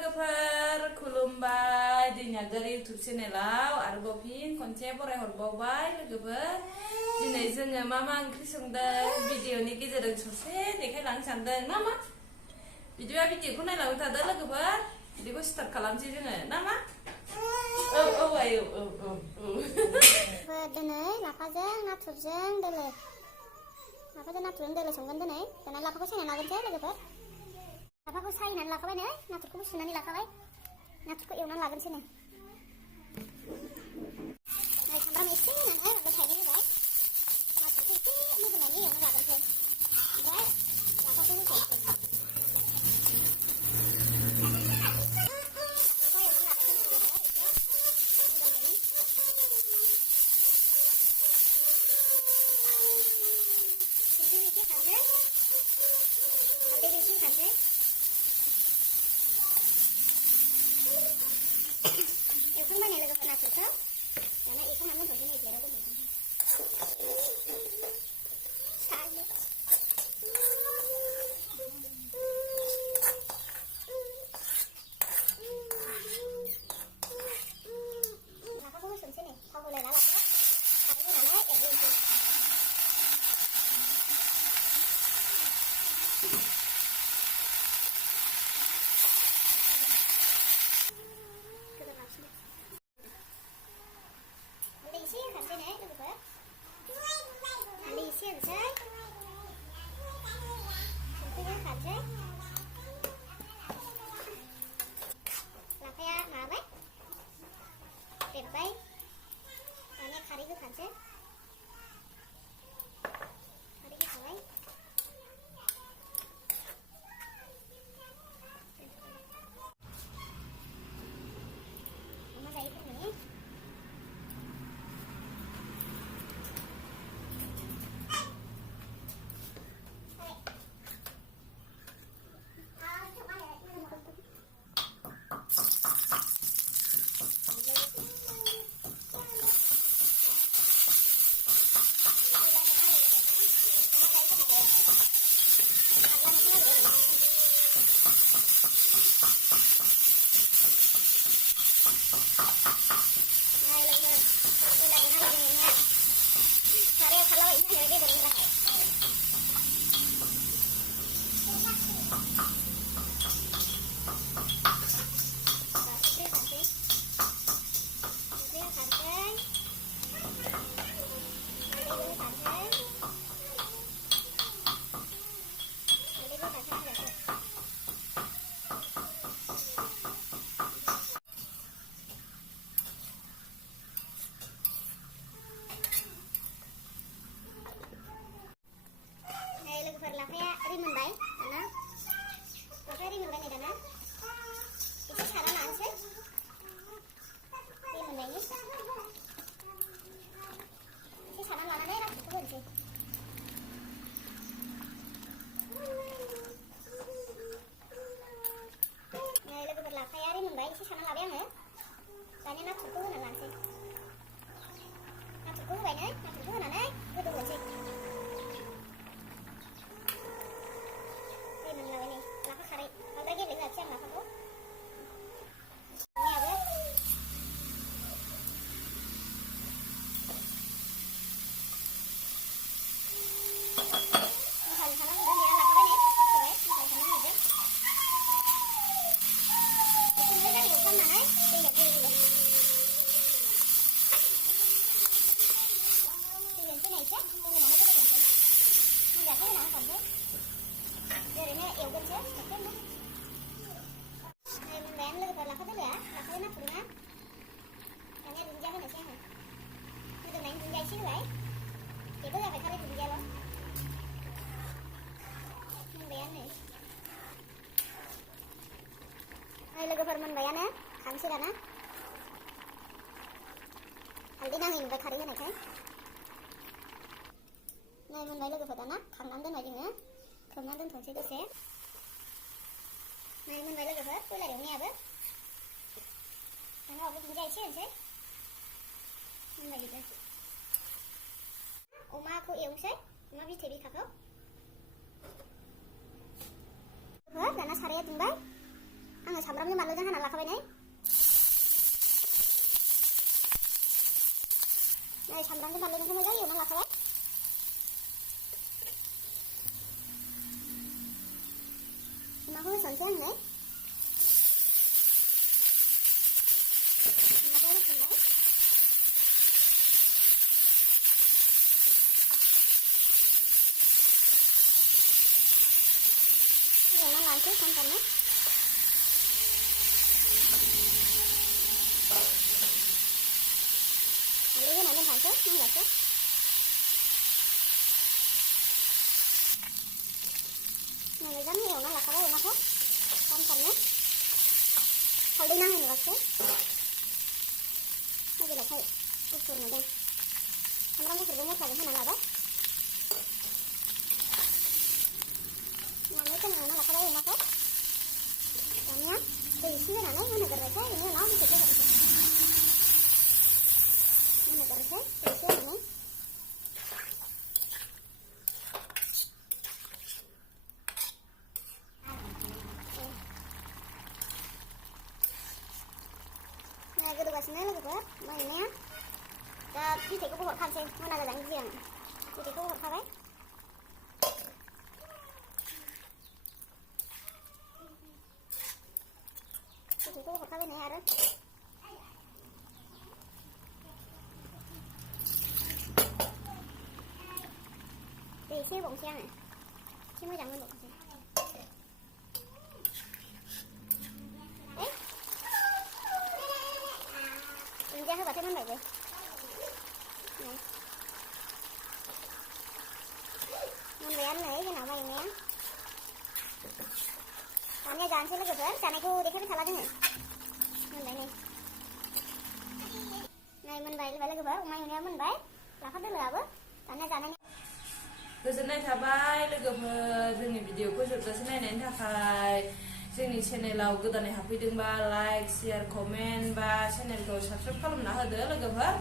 लोगोफोर खुलुमबाय दिनै गोरै इउटुब चेनेलाव आरोबाव फिन खनसे बरायहरबावबाय लोगोफोर दिनै जोङो मा ओंख्रि संदों भिडिअनि गेजेरजों ससे देखायलांनो सानदों नामा बिदिबा भिडिअखौ नायलांबाय थादो लोगोफोर बिदिखौ स्टार्ट खालामसै जोङो नामा औ आयौ औ दिनै लाफाजों नाथुरजों दोलो संगोन दिनै दाना लाफाखौ सायनानै लागोनसै लोगोफोर लाफाखौ सायनानै लाखाबाय नै नाथुरखौबो सुनानै लाखाबाय नाथुरखौ एवनानै लागोनसै नै सामब्राम एसे होनानै बानलु थाइनै होबाय नाथुरखौ एसे मोदोमनानै एवनानै लागोनसै ओमफ्राय लाफाखौ होसै एवखांबाय लोगोफोर नाथुरखौ दाना एवखांनानै दोनथ'सै नै प्लेटाव दोनथ'सै लाफाखौ होसनसै नै थाव होलायला लाफा खारै होनानै एवग्रोनोसै एसे होखानोसै नै लोगोफोर हालदै एसे होनोसै संख्रिबो होखानोसै लाफाया माबाबाय रेबबाय दानिया खारै होखानोसै खारै होखाबाय अमा जायैफोरनि लाफाया रिमोनबाय दाना लाफाया रिमोनबाय नै दाना एसे साना लानोसै रिमोननायनि एसे साना लानानै नाथुरखौ होनोसै नै लोगोफोर लाफाया रिमोनबाय एसे साना लाबाय आङो दानिया नाथुरखौ होनानै लानोसै नाथुरखौ होबाय नै नाथुरखौ होनानै गोदौहोनोसै लाफा खारै बांद्राय गेब्लेहोआखिसै आं लाफाखौ ओरैनो एवगोनसो मोनबायानो लोगोफोर लाफा दोलोआ लाफाया नाथुरना दानिया दुन्दिया होनोसै आङो मोदोमनायनि दुन्दिया एसे होबाय बेबो जाबाय खालि दुन्दियाल' मोनबायानो नै लोगोफोर मोनबायानो खानोसै दाना हालदै नाङै नुबाय खारै होनायखाय नै मोनबाय लोगोफोर दाना खांनानै दोनबाय जोङो खोबनानै दोनथ'नोसै दसे नै मोनबाय लोगोफोर ब्रयलार एवनायाबो दाना दुन्दिया एसे होनोसै मोनबाय बिदिनो अमाखौ एवनोसै अमा बिथे बिखाखौ दाना साराया दुंबाय आङो आङो सामब्रामजों बानलुजों हानानै लाखाबाय नै सामब्रामजों बानलुजों मोजां एवनानै लाखाबाय अमाखौ होसनसै आं नै अमाखौ होसनबाय एवनानै लानोसै सामब्रामनो हालदै होनानै दोनथानोसै मोनजासे मोजां एवनानै लाखाबाय अमाखौ सामब्रामनो हालदै नाङै नुवासै मबाइलावहाय गुफुर नुदों सामब्राम गुफुरबो मस्लाजों होनानै लाबाय होनानै जों एवना लाखाबाय अमाखौ दानिया दै एसे होनानै मोनहोगोरनोसै बेनि उनाव मोनहोगोरनोसै दै एसे होनानै गोदौगासिनो लोगोफोर अमा एवनाया दा बिथैखौबो हरखानोसै मोना गोजान गियो आं बिथैखौबो हरखाबाय बिथैखौबो हरखाबाय नै आरो दै एसे होबावनोसै आङो एसे मोजां मोनबावनोसै दुन्दिया होबाथाय मोनबायबो मोनबायानो नै जोंना अमा एवनाया दानिया जानोसै लोगोफोर जानायखौ देखायबाय थाला जोङो मोनबाय नै मोनबाय लोगोफोर अमा एवनाया मोनबाय लाफा दोलोआबो दानिया जानायनि गोजोननाय थाबाय लोगोफोर जोंनि भिडिअखौ जोबजासे नायनायनि थाखाय जोंनि चेनेलाव गोदानै हाबफैदोंबा लाइक शेयार कमेन्ट बा चेनेलखौ साबस्क्राइब खालामना होदो लोगोफोर